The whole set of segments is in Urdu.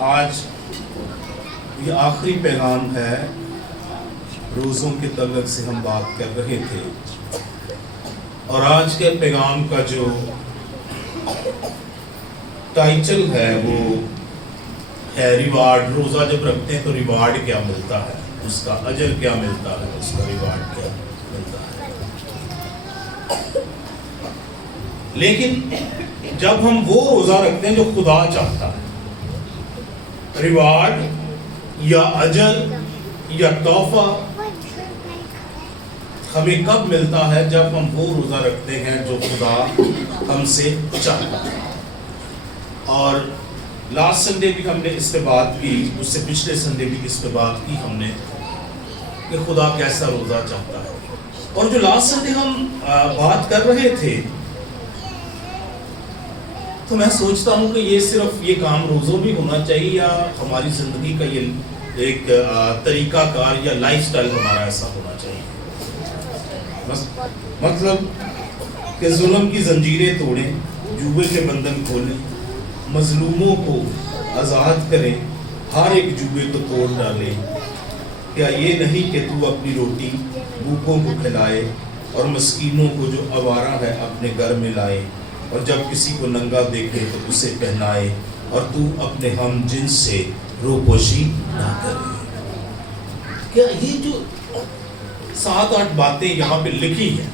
آج یہ آخری پیغام ہے، روزوں کے تعلق سے ہم بات کر رہے تھے، اور آج کے پیغام کا جو ٹائٹل ہے وہ ہے ریوارڈ۔ روزہ جب رکھتے ہیں تو ریوارڈ کیا ملتا ہے، اس کا اجر کیا ملتا ہے، اس کا ریوارڈ کیا ملتا ہے۔ لیکن جب ہم وہ روزہ رکھتے ہیں جو خدا چاہتا ہے، ریوارڈ یا اجر یا تحفہ ہمیں کب ملتا ہے؟ جب ہم وہ روزہ رکھتے ہیں جو خدا ہم سے چاہتا ہے۔ اور لاسٹ سنڈے بھی ہم نے اس پہ بات کی، اس سے پچھلے سنڈے بھی اس پہ بات کی ہم نے کہ خدا کیسا روزہ چاہتا ہے۔ اور جو لاسٹ سنڈے ہم بات کر رہے تھے، تو میں سوچتا ہوں کہ یہ صرف یہ کام روزوں بھی ہونا چاہیے، یا ہماری زندگی کا یہ ایک طریقہ کار یا لائف سٹائل ہمارا ایسا ہونا چاہیے۔ مطلب کہ ظلم کی زنجیریں توڑیں، جوے کے بندھن کھولیں، مظلوموں کو آزاد کریں، ہر ایک جوے کو توڑ ڈالیں۔ کیا یہ نہیں کہ تو اپنی روٹی بھوکوں کو کھلائے اور مسکینوں کو جو آوارہ ہے اپنے گھر میں لائے، اور جب کسی کو ننگا دیکھے تو اسے پہنائے، اور تو اپنے ہم جنس سے روپوشی نہ کرے۔ کیا یہ جو 7-8 باتیں یہاں پہ لکھی ہیں،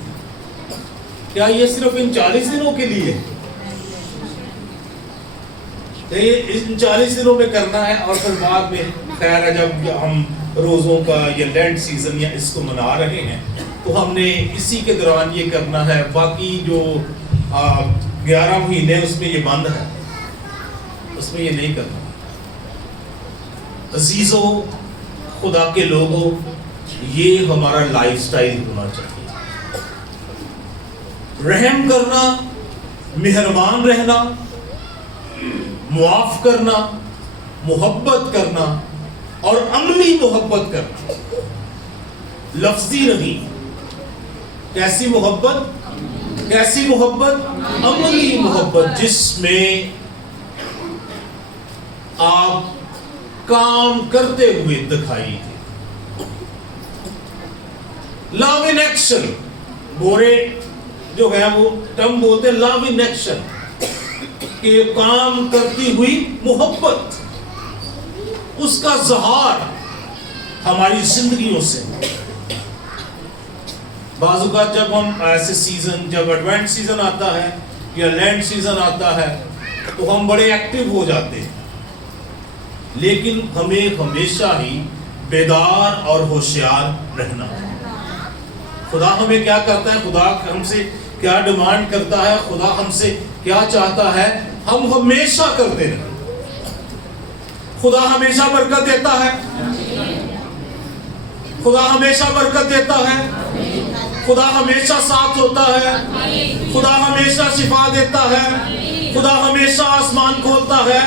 کیا یہ صرف ان 40 دنوں کے لیے؟ ان 40 دنوں میں کرنا ہے، اور پھر بعد میں خیر ہے جب ہم روزوں کا یا لینڈ سیزن یا اس کو منا رہے ہیں تو ہم نے اسی کے دوران یہ کرنا ہے، باقی جو 11 مہینے اس میں یہ بند ہے، اس میں یہ نہیں کرنا۔ عزیزوں، خدا کے لوگوں، یہ ہمارا لائف سٹائل ہونا چاہیے۔ رحم کرنا، مہربان رہنا، معاف کرنا، محبت کرنا، اور عملی محبت کرنا، لفظی نہیں۔ کیسی محبت؟ کیسی محبت؟ عملی محبت، جس میں آپ کام کرتے ہوئے دکھائی دے۔ لو ان ایکشن، بورے جو ہے وہ ٹرم بولتے ہیں لو ان ایکشن، کہ کام کرتی ہوئی محبت، اس کا اظہار ہماری زندگیوں سے۔ بعض اوقات جب ہم ایسے سیزن، جب ایڈوینٹ سیزن آتا ہے یا لینڈ سیزن آتا ہے تو ہم بڑے ایکٹیو ہو جاتے ہیں، لیکن ہمیں ہمیشہ ہی بیدار اور ہوشیار رہنا۔ خدا ہمیں کیا کرتا ہے، خدا ہم سے کیا ڈیمانڈ کرتا ہے، خدا ہم سے کیا چاہتا ہے، ہم ہمیشہ کرتے رہیں۔ خدا ہمیشہ برکت دیتا ہے، خدا ہمیشہ برکت دیتا ہے، خدا ہمیشہ ساتھ ہوتا ہے، خدا ہمیشہ شفا دیتا ہے، خدا ہمیشہ آسمان کھولتا ہے،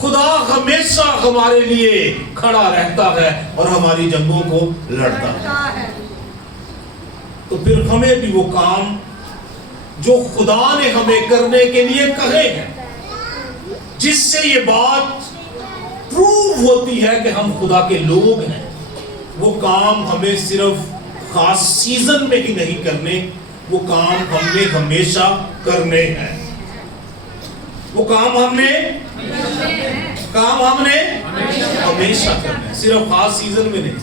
خدا ہمیشہ ہمارے لیے کھڑا رہتا ہے اور ہماری جنگوں کو لڑتا ہے۔ تو پھر ہمیں بھی وہ کام جو خدا نے ہمیں کرنے کے لیے کہے ہیں، جس سے یہ بات پروو ہوتی ہے کہ ہم خدا کے لوگ ہیں، وہ کام ہمیں صرف خاص سیزن میں ہی نہیں کرنے، وہ کام ہم نے ہمیشہ کرنے ہیں۔ وہ کام ہم نے ہمیشہ کرنا ہے، صرف خاص سیزن میں نہیں۔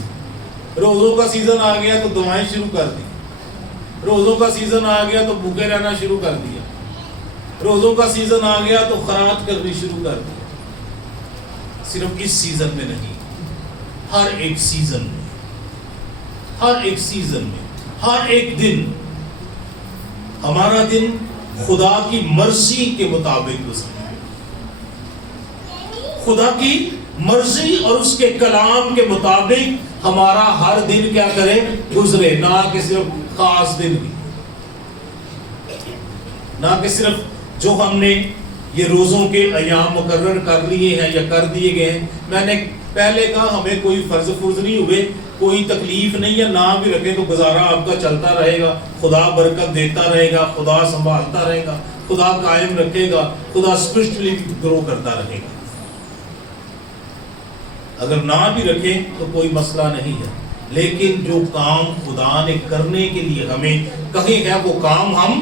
روزوں کا سیزن آ گیا تو دعائیں شروع کر دی، روزوں کا سیزن آ گیا تو بھوکے رہنا شروع کر دیا، روزوں کا سیزن آ گیا تو خیرات کرنی شروع کر دی۔ صرف اس سیزن میں نہیں، ہر ایک سیزن میں، ہر ایک سیزن میں، ہر ایک دن ہمارا دن خدا کی مرضی کے مطابق گزرے، خدا کی مرضی اور اس کے کلام کے مطابق ہمارا ہر دن کیا کرے، گزرے، نہ کہ صرف خاص دن بھی، نہ کہ صرف جو ہم نے یہ روزوں کے ایام مقرر کر لیے ہیں یا کر دیے گئے ہیں۔ میں نے پہلے کہا ہمیں کوئی فرض نہیں ہوئے، کوئی تکلیف نہیں ہے، نہ بھی رکھے تو گزارا آپ کا چلتا رہے گا، خدا برکت دیتا رہے گا، خدا سنبھالتا رہے گا، خدا قائم رکھے گا، خدا اسپرچولی گرو کرتا رہے گا۔ اگر نہ بھی رکھیں تو کوئی مسئلہ نہیں ہے، لیکن جو کام خدا نے کرنے کے لیے ہمیں کہیں ہے وہ کام ہم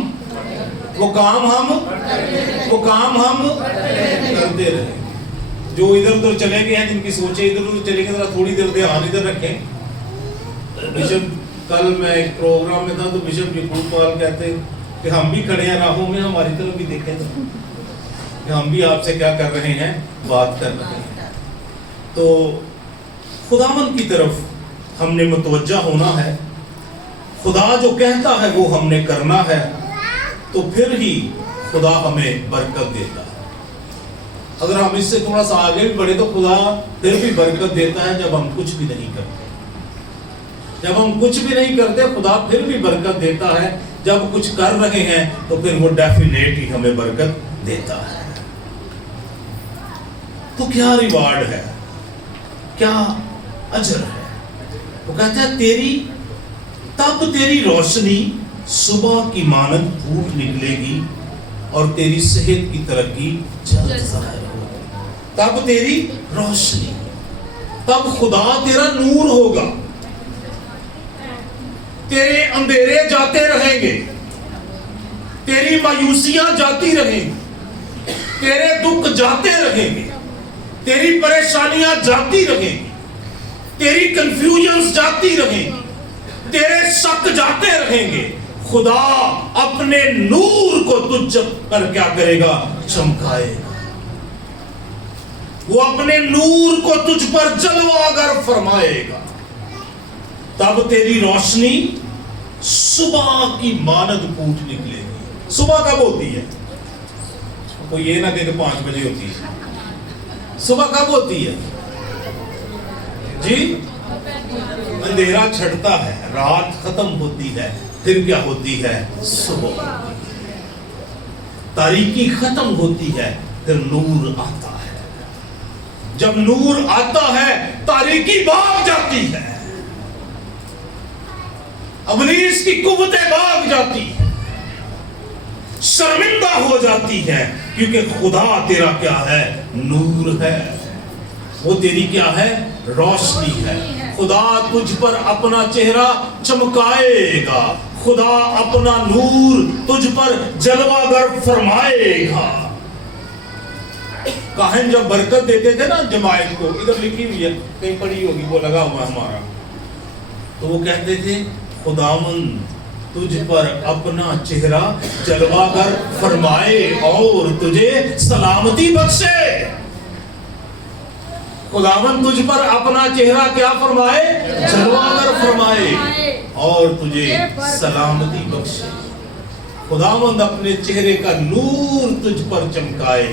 کرتے رہیں۔ جو ادھر ادھر چلے گئے ہیں، جن کی سوچیں ادھر ادھر چلے گئے، ذرا تھوڑی دیر دھیان ادھر رکھیں۔ بشپ کل میں ایک پروگرام میں تھا تو بشپ یعقوب پال کہتے کہ ہم بھی کھڑے ہیں راہوں میں، ہماری طرف بھی دیکھیں کہ ہم بھی آپ سے کیا کر رہے ہیں، بات کر رہے ہیں۔ تو خداوند کی طرف ہم نے متوجہ ہونا ہے، خدا جو کہتا ہے وہ ہم نے کرنا ہے، تو پھر ہی خدا ہمیں برکت دیتا ہے۔ اگر ہم اس سے تھوڑا سا آگے بھی بڑھے تو خدا پھر بھی برکت دیتا ہے جب ہم کچھ بھی نہیں کرتے۔ جب ہم کچھ بھی نہیں کرتے خدا پھر بھی برکت دیتا ہے، جب کچھ کر رہے ہیں تو پھر وہ ڈیفینیٹلی ہمیں برکت دیتا ہے۔ تو کیا ریوارڈ ہے، کیا اجر ہے؟ وہ کہتا ہے تب تیری روشنی صبح کی مانند پھوٹ نکلے گی اور تیری صحت کی ترقی جلد ظاہر ہوگی۔ تب تیری روشنی، تب خدا تیرا نور ہوگا، تیرے اندھیرے جاتے رہیں گے، تیری مایوسیاں جاتی رہیں گی، تیرے دکھ جاتے رہیں گے، تیری پریشانیاں جاتی رہیں گی، تیری کنفیوژنز جاتی رہیں گی، تیرے شک جاتے رہیں گے۔ خدا اپنے نور کو تجھ پر کیا کرے گا، چمکائے گا۔ وہ اپنے نور کو تجھ پر جلوہ گر فرمائے گا۔ تب تیری روشنی صبح کی مانند پھوٹ نکلے گی۔ صبح کب ہوتی ہے؟ کوئی یہ نہ کہ 5 بجے ہوتی ہے۔ صبح کب ہوتی ہے جی؟ اندھیرا چھٹتا ہے، رات ختم ہوتی ہے، پھر کیا ہوتی ہے، صبح۔ تاریکی ختم ہوتی ہے، پھر نور آتا ہے۔ جب نور آتا ہے تاریکی بھاگ جاتی ہے، ابلیس کی قوتیں بھاگ جاتی ہے، شرمندہ ہو جاتی ہے، کیونکہ خدا تیرا کیا ہے، نور ہے، وہ تیری کیا ہے، روشنی ہے۔ خدا تجھ پر اپنا چہرہ چمکائے گا، خدا اپنا نور تجھ پر جلوہ گر فرمائے گا۔ کاہن جب برکت دیتے تھے نا جماعت کو، ادھر لکھی ہوئی ہے، کہیں پڑھی ہوگی، وہ لگا ہوا ہمارا، تو وہ کہتے تھے خداوند تجھ پر اپنا چہرہ جلوہ گر فرمائے اور تجھے سلامتی بخشے۔ خداوند تجھ پر اپنا چہرہ کیا فرمائے، جلوہ گر فرمائے اور تجھے سلامتی بخشے۔ خداوند اپنے چہرے کا نور تجھ پر چمکائے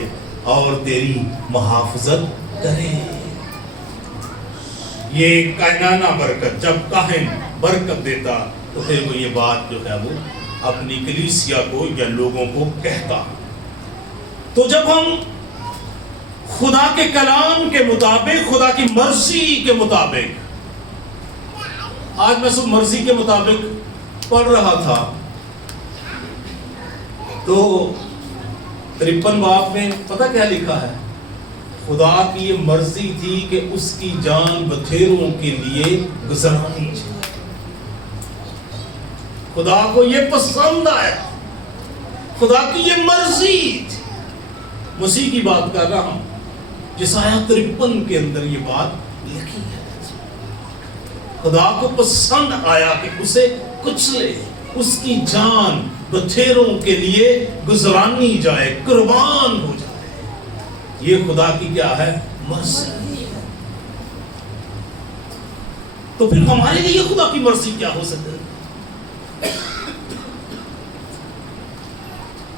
اور تیری محافظت کرے۔ یہ کائنانہ برکت، جب کاہن برکت دیتا تو پھر وہ یہ بات جو ہے وہ اپنی کلیسیا کو یا لوگوں کو کہتا۔ تو جب ہم خدا کے کلام کے مطابق، خدا کی مرضی کے مطابق، آج میں سب مرضی کے مطابق پڑھ رہا تھا تو 53 باب میں پتہ کیا لکھا ہے، خدا کی یہ مرضی تھی کہ اس کی جان بتھیروں کے لیے گزرانی چاہیے۔ خدا کو یہ پسند آیا، خدا کی یہ مرضی تھی۔ مسیح کی بات کر رہا ہوں، جس آیت 53 کے اندر یہ بات لکھی ہے۔ خدا کو پسند آیا کہ اسے کچلے، اس کی جان بتھیروں کے لیے گزرانی جائے، قربان ہو جائے۔ یہ خدا کی کیا ہے، مرضی۔ تو پھر ہمارے لیے خدا کی مرضی کیا ہو سکتی ہے؟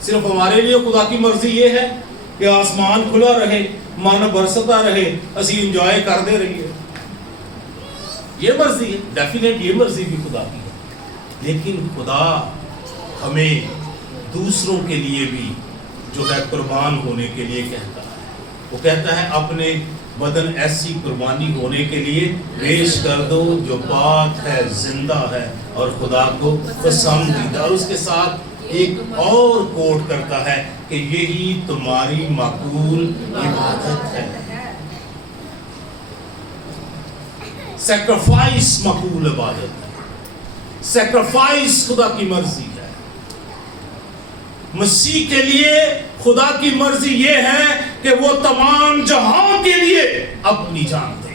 صرف ہمارے لیے خدا کی مرضی یہ ہے کہ آسمان کھلا رہے، مانا برستا رہے، اسی انجوائے کر دے رہی ہے، یہ مرضی ہے، ڈیفینیٹ یہ مرضی بھی خدا کی ہے۔ لیکن خدا ہمیں دوسروں کے لیے بھی جو ہے قربان ہونے کے لیے کہتا ہے۔ وہ کہتا ہے اپنے بدن ایسی قربانی ہونے کے لیے پیش کر دو جو پاک ہے، زندہ ہے اور خدا کو پسندیدہ۔ اور اس کے ساتھ ایک اور کوٹ کرتا ہے کہ یہی تمہاری معقول عبادت ہے۔ سیکریفائس مقبول عبادت ہے، سیکریفائس خدا کی مرضی ہے۔ مسیح کے لیے خدا کی مرضی یہ ہے کہ وہ تمام جہان کے لیے اپنی جان دے۔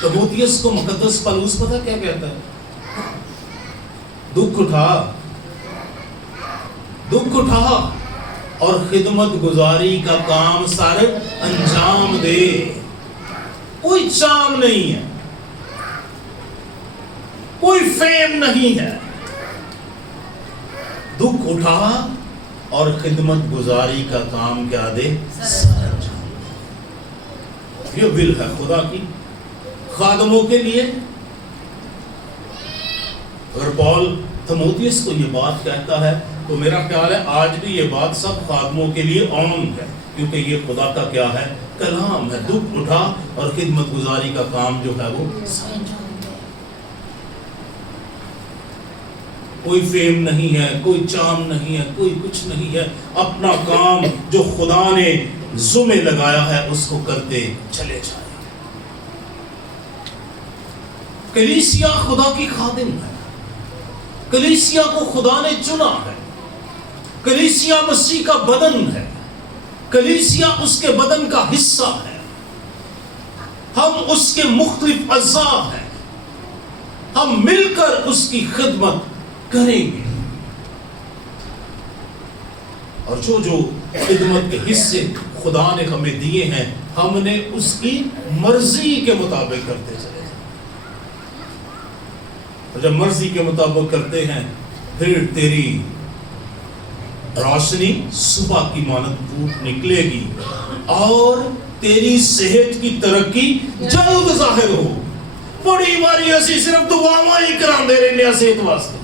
تimotheus کو مقدس پولس پتہ کیا کہتا ہے؟ دکھ اٹھا اور خدمت گزاری کا کام سر انجام دے۔ کوئی چام نہیں ہے، کوئی فیم نہیں ہے، دکھ اٹھا اور خدمت گزاری کا کام کیا دے؟ سر انجام دے۔ یہ ول ہے خدا کی خادموں کے لیے۔ اگر پال تimotheus کو یہ بات کہتا ہے تو میرا خیال ہے آج بھی یہ بات سب خادموں کے لیے عام ہے، کیونکہ یہ خدا کا کیا ہے؟ کلام ہے۔ دکھ اٹھا اور خدمت گزاری کا کام جو ہے وہ سر انجام دے۔ کوئی فیم نہیں ہے، کوئی چام نہیں ہے، کوئی کچھ نہیں ہے، اپنا کام جو خدا نے ذمہ لگایا ہے اس کو کرتے چلے جائیں۔ کلیسیا خدا کی خادم ہے، کلیسیا کو خدا نے چنا ہے، کلیسیا مسیح کا بدن ہے، کلیسیا اس کے بدن کا حصہ ہے، ہم اس کے مختلف اعضاء ہیں، ہم مل کر اس کی خدمت کریں گے، اور جو خدمت کے حصے خدا نے ہمیں دیے ہیں ہم نے اس کی مرضی کے مطابق کرتے چلے۔ جب مرضی کے مطابق کرتے ہیں پھر تیری روشنی صبح کی مانند پھوٹ نکلے گی اور تیری صحت کی ترقی جلد ظاہر ہو۔ بڑی باری اسی صرف دعاواں ہی کراندے رہنے صحت واسطے،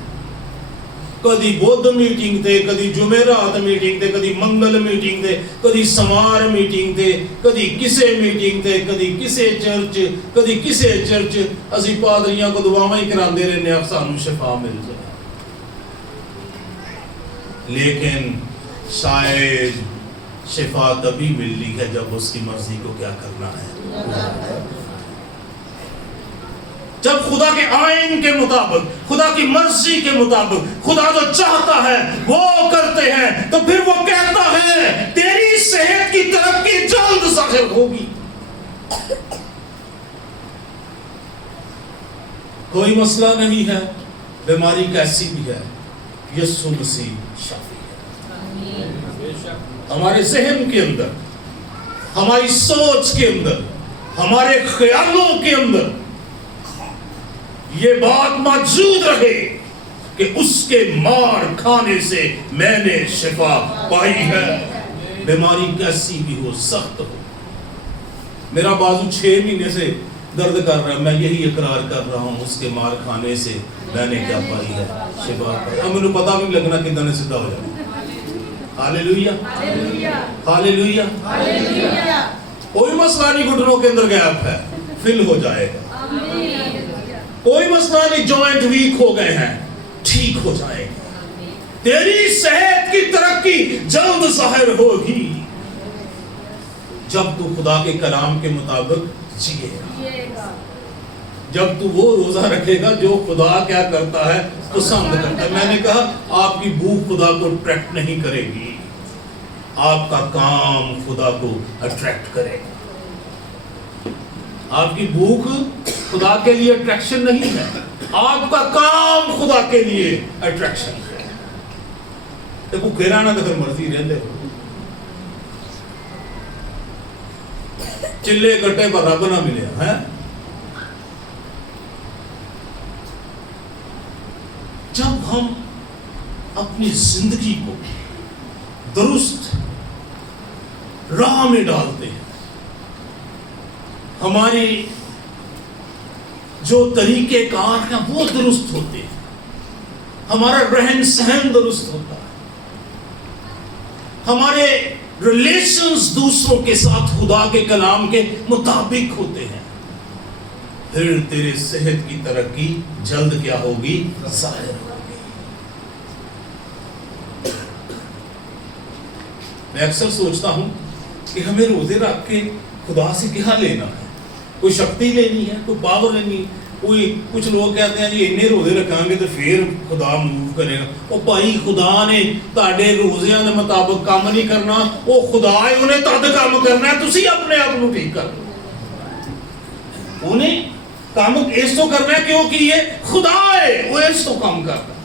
کدی بدھ میٹنگ تے، کدی جمعرات میٹنگ تے، کدی منگل میٹنگ تے، کدی سمار میٹنگ تے، کدی کسے میٹنگ تے، کدی کسے چرچ، کدی کسے چرچ، اسی پادریاں کو دعاواں ہی کراندے رہنے اب سانو شفا مل جائے۔ لیکن شاید شفا تبھی ملنی ہے جب اس کی مرضی کو کیا کرنا ہے، جب خدا کے آئین کے مطابق، خدا کی مرضی کے مطابق خدا جو چاہتا ہے وہ کرتے ہیں تو پھر وہ کہتا ہے تیری صحت کی ترقی جلد ظاہر ہوگی۔ کوئی مسئلہ نہیں ہے، بیماری کیسی بھی ہے، یسوع مسیح شافی ہے۔ ہمارے ذہن کے اندر، ہماری سوچ کے اندر، ہمارے خیالوں کے اندر یہ بات موجود رہے کہ اس کے مار کھانے سے میں نے شفا پائی ہے۔ بیماری کیسی بھی ہو، سخت ہو، میرا بازو 6 مہینے سے درد کر رہا ہے، میں یہی اقرار کر رہا ہوں اس کے مار کھانے سے میں نے کیا پائی ہے؟ شفا پائی۔ اب مجھے پتا بھی لگنا کہ دن سیدھا ہو جائے۔ ہاللیلویا، ہاللیلویا۔ کوئی مسئلہ نہیں گھٹنوں کے اندر گیپ ہے، فل ہو جائے گا۔ کوئی مسئلہ نہیں جوائنٹ ویک ہو گئے ہیں، ٹھیک ہو جائے گا۔ تیری صحت کی ترقی جلد ظاہر ہوگی جب تو خدا کے کلام کے مطابق جیے گا، جب تو وہ روزہ رکھے گا جو خدا کیا کرتا ہے، پسند کرتا ہے۔ میں نے کہا آپ کی بھوک خدا کو اٹریکٹ نہیں کرے گی، آپ کا کام خدا کو اٹریکٹ کرے گا۔ آپ کی بھوک خدا کے لیے اٹریکشن نہیں ہے، آپ کا کام خدا کے لیے اٹریکشن ہے۔ دیکھو گھرانا تو پھر مرضی رہتے ہو، چلے گٹے پر رب نہ ملے ہے۔ جب ہم اپنی زندگی کو درست راہ میں ڈالتے ہیں، ہماری جو طریقے کار ہیں وہ درست ہوتے ہیں، ہمارا رہن سہن درست ہوتا ہے، ہمارے ریلیشنز دوسروں کے ساتھ خدا کے کلام کے مطابق ہوتے ہیں، پھر تیرے صحت کی ترقی جلد کیا ہوگی؟ ظاہر ہوگی۔ میں اکثر سوچتا ہوں کہ ہمیں روزے رکھ کے خدا سے کیا لینا ہے؟ کوئی شکتی لینی ہے, کوئی پاور لینی ہے. کوئی کچھ لوگ کہتے ہیں جی اتنے روزے رکھیں گے تو پھر خدا موو کرے گا. وہ بھائی خدا نے تاڑے روزیاں دے مطابق کام نہیں کرنا, وہ خدا ہے انہیں تد کام کرنا ہے, تسی اپنے آپ کو ٹھیک کر لو. انہیں کام اس تو کرنا ہے کیونکہ یہ خدا ہے, وہ اس تو کام کرتا ہے.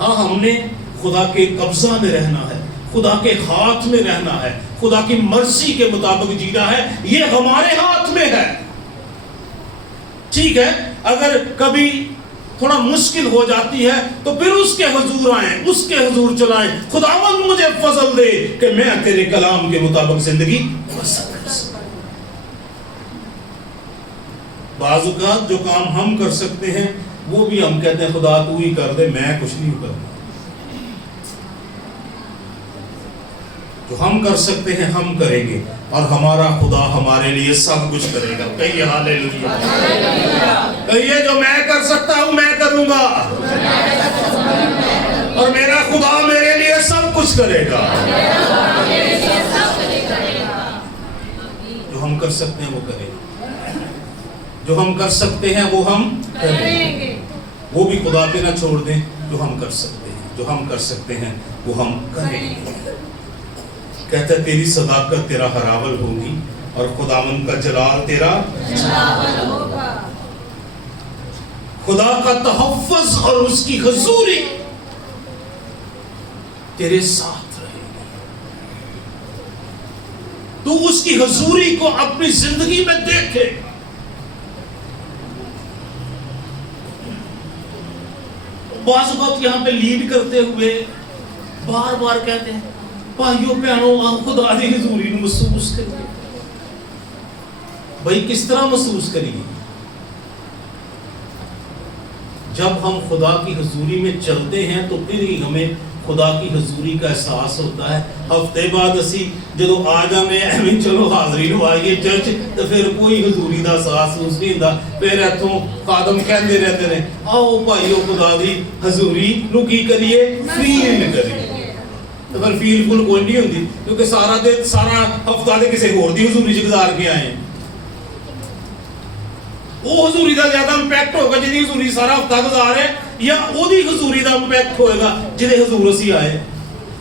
ہاں ہم نے خدا کے قبضہ میں رہنا ہے, خدا کے ہاتھ میں رہنا ہے, خدا کی مرضی کے مطابق جینا ہے, یہ ہمارے ہاتھ میں ہے. ٹھیک ہے, اگر کبھی تھوڑا مشکل ہو جاتی ہے تو پھر اس کے حضور آئیں, اس کے حضور چلائیں. خداوند مجھے فضل دے کہ میں تیرے کلام کے مطابق زندگی بسر کر سکوں. بعض اوقات جو کام ہم کر سکتے ہیں وہ بھی ہم کہتے ہیں خدا تو ہی کر دے, میں کچھ نہیں کروں. جو ہم کر سکتے ہیں ہم کریں گے, اور ہمارا خدا ہمارے لیے سب کچھ کرے گا. کہیے ہاللیلویا. کہیے جو میں کر سکتا ہوں میں کروں گا, اور میرا خدا میرے لیے سب کچھ کرے گا. جو ہم کر سکتے ہیں وہ کریں گے, جو ہم کر سکتے ہیں وہ ہم کریں گے. وہ بھی خدا پہ نہ چھوڑ دیں. جو ہم کر سکتے ہیں, جو ہم کر سکتے ہیں وہ ہم کریں گے. کہتا ہے تیری صداقت تیرا ہراول ہوگی, اور خداوند کا جلال تیرا جلال ہوگا. خدا کا تحفظ اور اس کی حضوری تیرے ساتھ رہے گی. تو اس کی حضوری کو اپنی زندگی میں دیکھے. بعض وقت یہاں پہ لیڈ کرتے ہوئے بار بار کہتے ہیں بھائیو بہنوں خدا دی حضوری نو محسوس کریے. بھائی کس طرح محسوس کریے؟ جب ہم خدا کی حضوری میں چلتے ہیں تو پھر ہی ہمیں خدا کی حضوری کا احساس ہوتا ہے. ہفتے بعد اسی جدو آ جانے ایویں چلو حاضری لو آئیے چرچ, تو پھر کوئی حضوری دا احساس نہیں ہوتا. پھر اتوں خادم کہندے رہتے ہیں آؤ بھائیو خدا دی حضوری نو کی کریے, فیل کریے. تو پھر فیل فل کوئی نہیں ہوتی, کیونکہ سارا ہفتہ دے کسی اور دی حضوری چ گزار کے آئے ہیں. وہ حضوری دا زیادہ امپیکٹ ہوگا جدی حضوری سارا ہفتہ گزار ہے, یا او دی حضوری دا امپیکٹ ہوئے گا جدے حضور اسی آئے.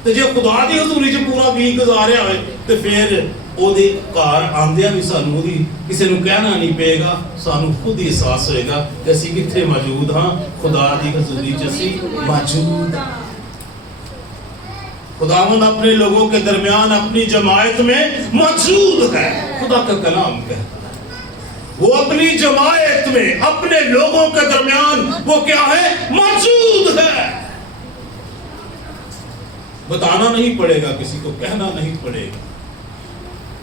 تو جے خدا دی حضوری چ پورا ویک گزاریا ہوئے تو پھر او دے گھر آندیاں بھی سانو دی کسی نو کہنا نہیں پے گا, سانو خود ہی احساس ہوئے گا کہ اسی کتھے موجود ہاں, خدا دی حضوری چ اسی موجود. خداوند اپنے لوگوں کے درمیان اپنی جماعت میں موجود ہے. خدا کا کلام کہتا ہے وہ اپنی جماعت میں اپنے لوگوں کے درمیان وہ کیا ہے, موجود ہے. بتانا نہیں پڑے گا کسی کو, کہنا نہیں پڑے گا.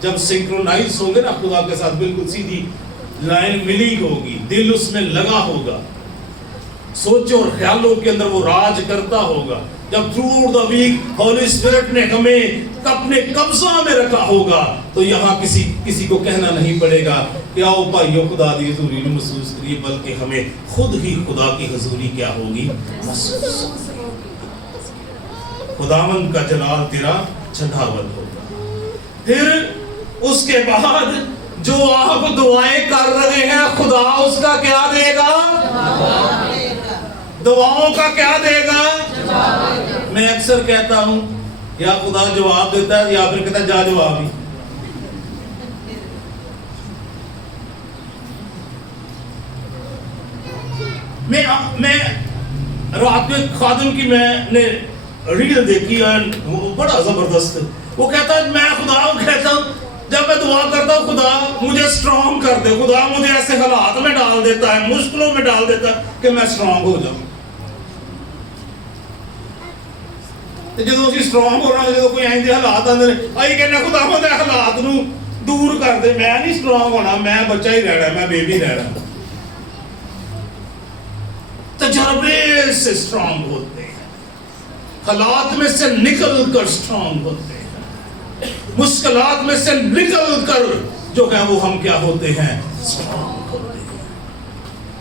جب سنکرونائز ہوں گے نا خدا کے ساتھ, بالکل سیدھی لائن ملی ہوگی, دل اس میں لگا ہوگا, سوچوں اور خیالوں کے اندر وہ راج کرتا ہوگا. جب through the week Holy Spirit نے ہمیں اپنے قبضہ میں رکھا ہوگا تو یہاں کسی کو کہنا نہیں پڑے گا کہ آؤ بھائیو خدا دی حضوری نو محسوس کریے, بلکہ ہمیں خود ہی خدا کی حضوری کیا ہوگی, محسوس. خداوند کا جلال تیرا چھڑاول ہوگا. پھر اس کے بعد جو آپ دعائیں کر رہے ہیں خدا اس کا کیا دے گا, دعاؤں کا کیا دے گا. میں اکثر کہتا ہوں یا خدا جواب دیتا ہے یا پھر کہتا ہے جا جواب ہی. میں رات میں خادم کی میں نے ریل دیکھی اور بڑا زبردست. وہ کہتا ہے میں خدا کو کہتا ہوں جب میں دعا کرتا ہوں خدا مجھے سٹرونگ کر دے, خدا مجھے ایسے حالات میں ڈال دیتا ہے, مشکلوں میں ڈال دیتا ہے کہ میں سٹرونگ ہو جاؤں. جدو اسی سٹرونگ ہونا, جدو کوئی ایسے حالات آتے ہیں ائی کہنا خدا مجھے حالات نو دور کر دے, میں نہیں سٹرونگ ہونا, میں بچہ ہی رہنا, میں بیبی رہنا. تجربے سے سٹرونگ ہوتے ہیں, حالات میں سے نکل کر سٹرونگ ہوتے ہیں, مشکلات میں سے نکل کر جو کہ وہ ہم کیا ہوتے ہیں, سٹرونگ ہوتے ہیں.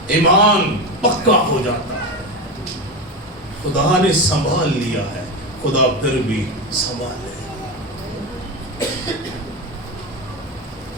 ایمان پکا ہو جاتا ہے. خدا نے سنبھال لیا ہے, خدا پھر بھی سنبھال لے.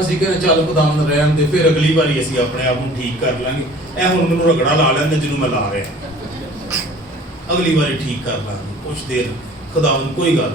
ਅਸੀਂ ਕਹਿੰਦੇ ਚੱਲ ਖੁਦਾਵੰਦ ਰਹਿਣ ਦੇ, ਫਿਰ ਅਗਲੀ ਵਾਰੀ ਅਸੀਂ ਆਪਣੇ ਆਪ ਨੂੰ ਠੀਕ ਕਰ ਲਾਂਗੇ। ਇਹ ਹੁਣ ਮੈਨੂੰ ਰਗੜਾ ਲਾ ਲੈਂਦੇ ਜਿਹਨੂੰ ਮੈਂ ਲਾ ਰਿਹਾ, ਅਗਲੀ ਵਾਰੀ ਠੀਕ ਕਰ ਲਾਂਗੇ। ਕੁਛ ਦੇਰ ਖੁਦਾਵੰਦ ਕੋਈ ਗੱਲ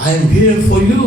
I am here for you,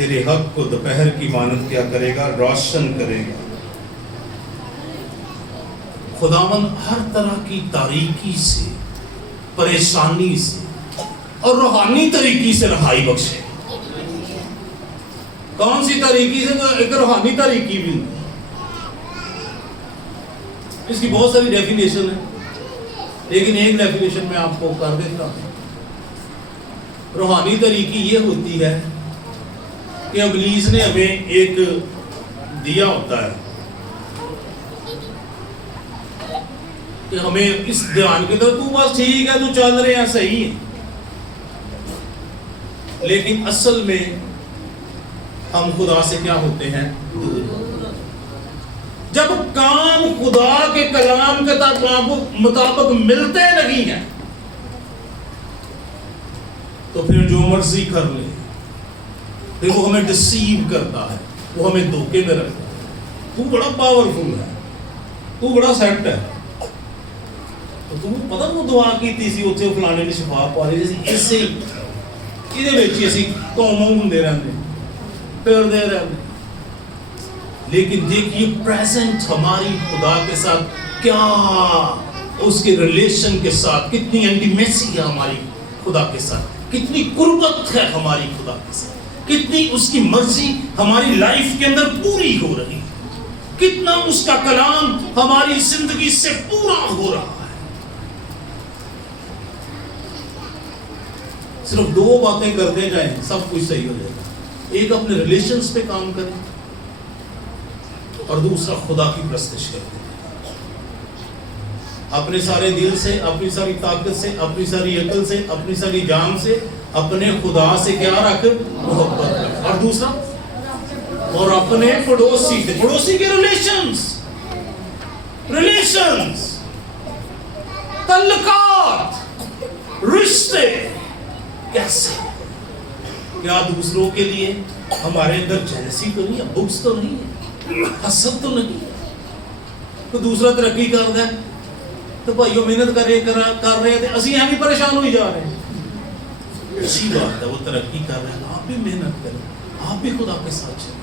تیرے حق کو دوپہر کی مانند کیا کرے گا؟ روشن کرے گا۔ خداوند ہر طرح کی تاریکی سے، پریشانی سے اور روحانی طریقے سے رہائی بخشے۔ کون سی طریقے سے؟ ایک روحانی طریقی بھی، اس کی بہت ساری ڈیفینیشن ہے، لیکن ایک ڈیفینیشن میں آپ کو کر دیتا ہوں۔ روحانی طریقی یہ ہوتی ہے کہ ابلیس نے ہمیں ایک دیا ہوتا ہے کہ ہمیں اس دھیان کے طرف، تو بس ٹھیک ہے، تو چل رہے ہیں، صحیح ہے، لیکن اصل میں ہم خدا سے کیا ہوتے ہیں؟ جب کام خدا کے کلام کے مطابق ملتے نہیں ہیں تو پھر جو مرضی کر لے، پھر وہ ہمیں ڈسیو کرتا ہے، وہ ہمیں دھوکے میں رکھتا ہے۔ تو بڑا پاورفل ہے، تو بڑا سیٹ ہے، تو تم پتہ وہ دعا کی تیسی اتنے فلانے نے شفا پا لی، جیسے ایسے یہ بچی اسی قوموں ہوندے رہنے، پھر دے رہنے۔ لیکن دیکھیے پریزنٹ ہماری خدا کے ساتھ کیا، اس کے ریلیشن کے ساتھ کتنی انٹیمیسی ہے ہماری خدا کے ساتھ، کتنی قربت ہے ہماری خدا کے ساتھ، کتنی اس کی مرضی ہماری لائف کے اندر پوری ہو رہی ہے، کتنا اس کا کلام ہماری زندگی سے پورا ہو رہا ہے۔ صرف دو باتیں کرتے جائیں، سب کچھ صحیح ہو جائے گا۔ ایک اپنے ریلیشنز پہ کام کریں، اور دوسرا خدا کی پرستش کریں۔ اپنے سارے دل سے، اپنی ساری طاقت سے، اپنی ساری عقل سے، اپنی ساری جان سے اپنے خدا سے کیا رکھ؟ محبت رکھ۔ اور دوسرا، اور اپنے پڑوسی سے، پڑوسی کے ریلیشنز، تعلقات، رشتے کیسے؟ کیا دوسروں کے لیے ہمارے اندر جیلسی تو نہیں ہے، بغض تو نہیں ہے، حسد تو نہیں ہے؟ تو دوسرا ترقی کر دے تو بھائیو محنت کر رہے تھے، اسی ہم بھی پریشان ہوئی جا رہے ہیں۔ اسی بات ہے، وہ ترقی کر رہے ہیں، آپ بھی محنت کریں، آپ بھی خدا کے ساتھ چلیں،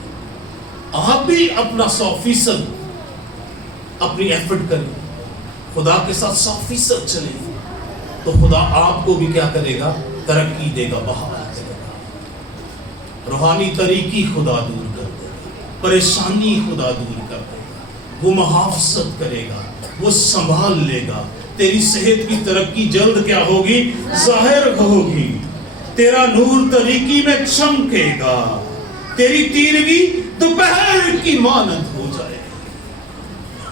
آپ بھی اپنا 100% اپنی ایفرٹ کریں، خدا کے ساتھ 100% چلیں، تو خدا آپ کو بھی کیا کرے گا؟ ترقی دے گا، بہار دے گا۔ روحانی طریقی خدا دور کر دے گا، پریشانی خدا دور کر دے گا، وہ محافظت کرے گا، وہ سنبھال لے گا۔ تیری صحت کی ترقی جلد کیا ہوگی؟ ظاہر ہوگی۔ تیرا نور طریقی میں چمکے گا، تیری تیرگی دوپہر کی مانند ہو جائے گی،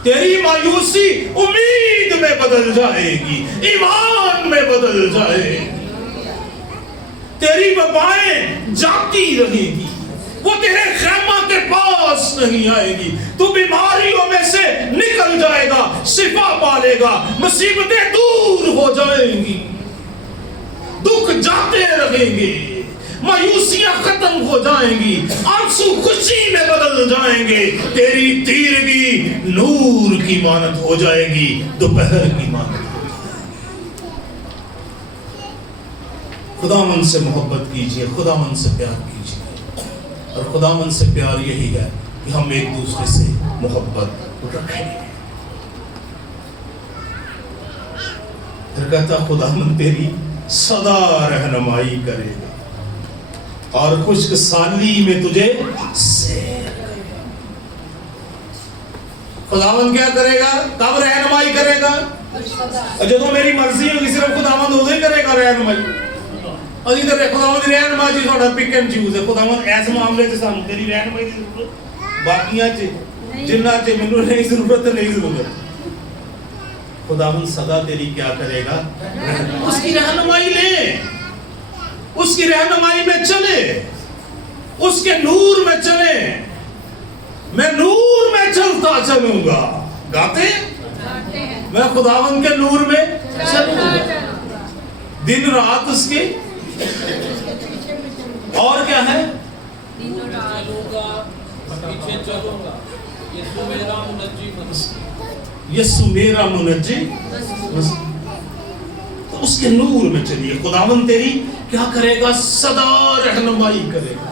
تیری مایوسی امید میں بدل جائے گی، ایمان میں بدل جائے گی، تیری وبائیں جاتی رہے گی، وہ تیرے خیمہ کے پاس نہیں آئے گی، تو بیماریوں میں سے نکل جائے گا، شفا پالے گا، مصیبتیں دور ہو جائیں گی، دکھ جاتے رہیں گے، مایوسیاں ختم ہو جائیں گی، آنسو خوشی میں بدل جائیں گے، تیری تیرگی نور کی مانند ہو جائے گی، دوپہر کی مانند۔ خداوند سے محبت کیجئے، خداوند سے پیار کیجئے، اور خداوند سے پیار یہی ہے کہ ہم ایک دوسرے سے محبت رکھیں۔ پھر کہتا خداوند تیری سدا رہنمائی کرے گا اور خشک سالی میں تجھے سیر کرے گا۔ خداوند کیا کرے گا؟ کب رہنمائی کرے گا؟ جب میری مرضی ہوگی، صرف خداوند ادھر کرے گا رہنمائی۔ اور ادھر خداوند رہنمائی جی تھوڑا پک اینڈ چوز ہے، خداوند ایسے معاملے سے سانو تیری رہنمائی دی ضرورت، باقیاں جنہ مینوں نہیں ضرورت، نہیں ضرورت۔ خداوند صدا تیری کیا کرے گا؟ اس کی رہنمائی لے، اس کی رہنمائی میں چلے، اس کے نور میں چلے۔ میں نور میں چلتا چلوں گا، گاتے میں خداوند کے نور میں چلوں گا، دن رات اس کے، اور کیا ہے؟ یسوع میرا منجی، تو اس کے نور میں چلیے۔ خداوند تیری کیا کرے گا؟ صدا رہنمائی کرے گا۔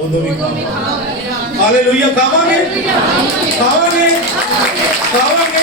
ਉਦੋਂ ਵੀ ਖਾਵਾਂਗੇ। ਹਾਲੇਲੂਇਆ। ਖਾਵਾਂਗੇ ਖਾਵਾਂਗੇ ਖਾਵਾਂਗੇ।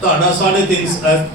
ਤੁਹਾਡਾ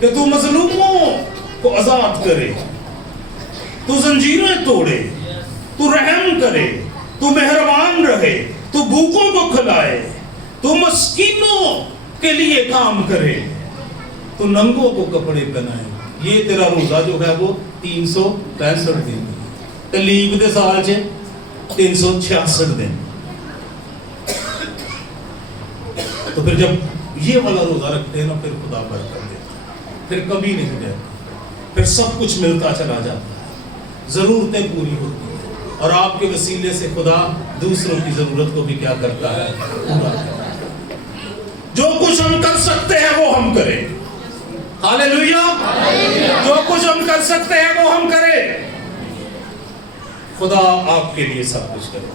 کہ تو مظلوموں کو آزاد کرے، تو زنجیریں توڑے، تو رحم کرے، تو مہربان رہے، تو بھوکوں کو کھلائے، تو مسکینوں کے لیے کام کرے، تو ننگوں کو کپڑے پہنائے۔ یہ تیرا روزہ جو ہے وہ 365 دن، تلیب دے سال چے 366 دن۔ تو پھر جب یہ والا روزہ رکھتے ہیں نا، پھر خدا برکت دیتا ہے، پھر کبھی نہیں رہتا، پھر سب کچھ ملتا چلا جاتا ہے، ضرورتیں پوری ہوتی ہیں، اور آپ کے وسیلے سے خدا دوسروں کی ضرورت کو بھی کیا کرتا ہے؟ پورا کرتا ہے۔ جو کچھ ہم کر سکتے ہیں وہ ہم کریں، ہاللیلویا، جو کچھ ہم کر سکتے ہیں وہ ہم کریں۔ خدا آپ کے لیے سب کچھ کرے،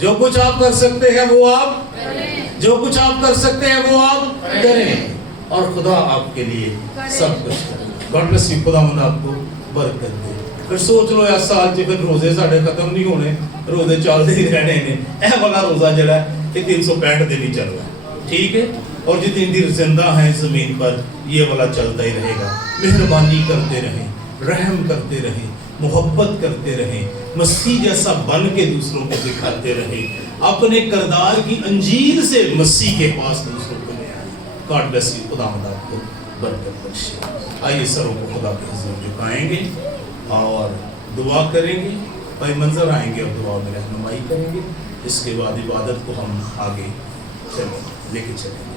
جو کچھ آپ کر سکتے ہیں وہ آپ کریں، جو کچھ آپ کر سکتے ہیں وہ آپ کریں، اور خدا آپ کے لیے سب کچھ کرے۔ گاڈ بلیس یو، خدا مند آپ کو برکت دے۔ پھر سوچ لو اس سال چ پھر روزے ساڈے ختم نہیں ہونے، روزے چلتے ہی رہنے نے۔ اے والا روزہ جڑا ہے یہ 365 دن ہی چل رہا ہے، ٹھیک ہے؟ اور جتنی دیر زندہ ہیں زمین پر یہ والا چلتا ہی رہے گا۔ مہربانی کرتے رہیں، رحم کرتے رہیں، محبت کرتے رہیں، مسیح جیسا بن کے دوسروں کو دکھاتے رہیں، اپنے کردار کی انجیل سے مسیح کے پاس دوسروں کو لے آئیں۔ گاڈ بلیس یو، خدا خدا آپ کو برکت بخشے۔ آئیے سروں کو خدا کے حضور جھکائیں گے اور دعا کریں گے، بھائی منظر آئیں گے اور دعا میں رہنمائی کریں گے۔ اس کے بعد عبادت کو ہم آگے لے کے چلیں گے۔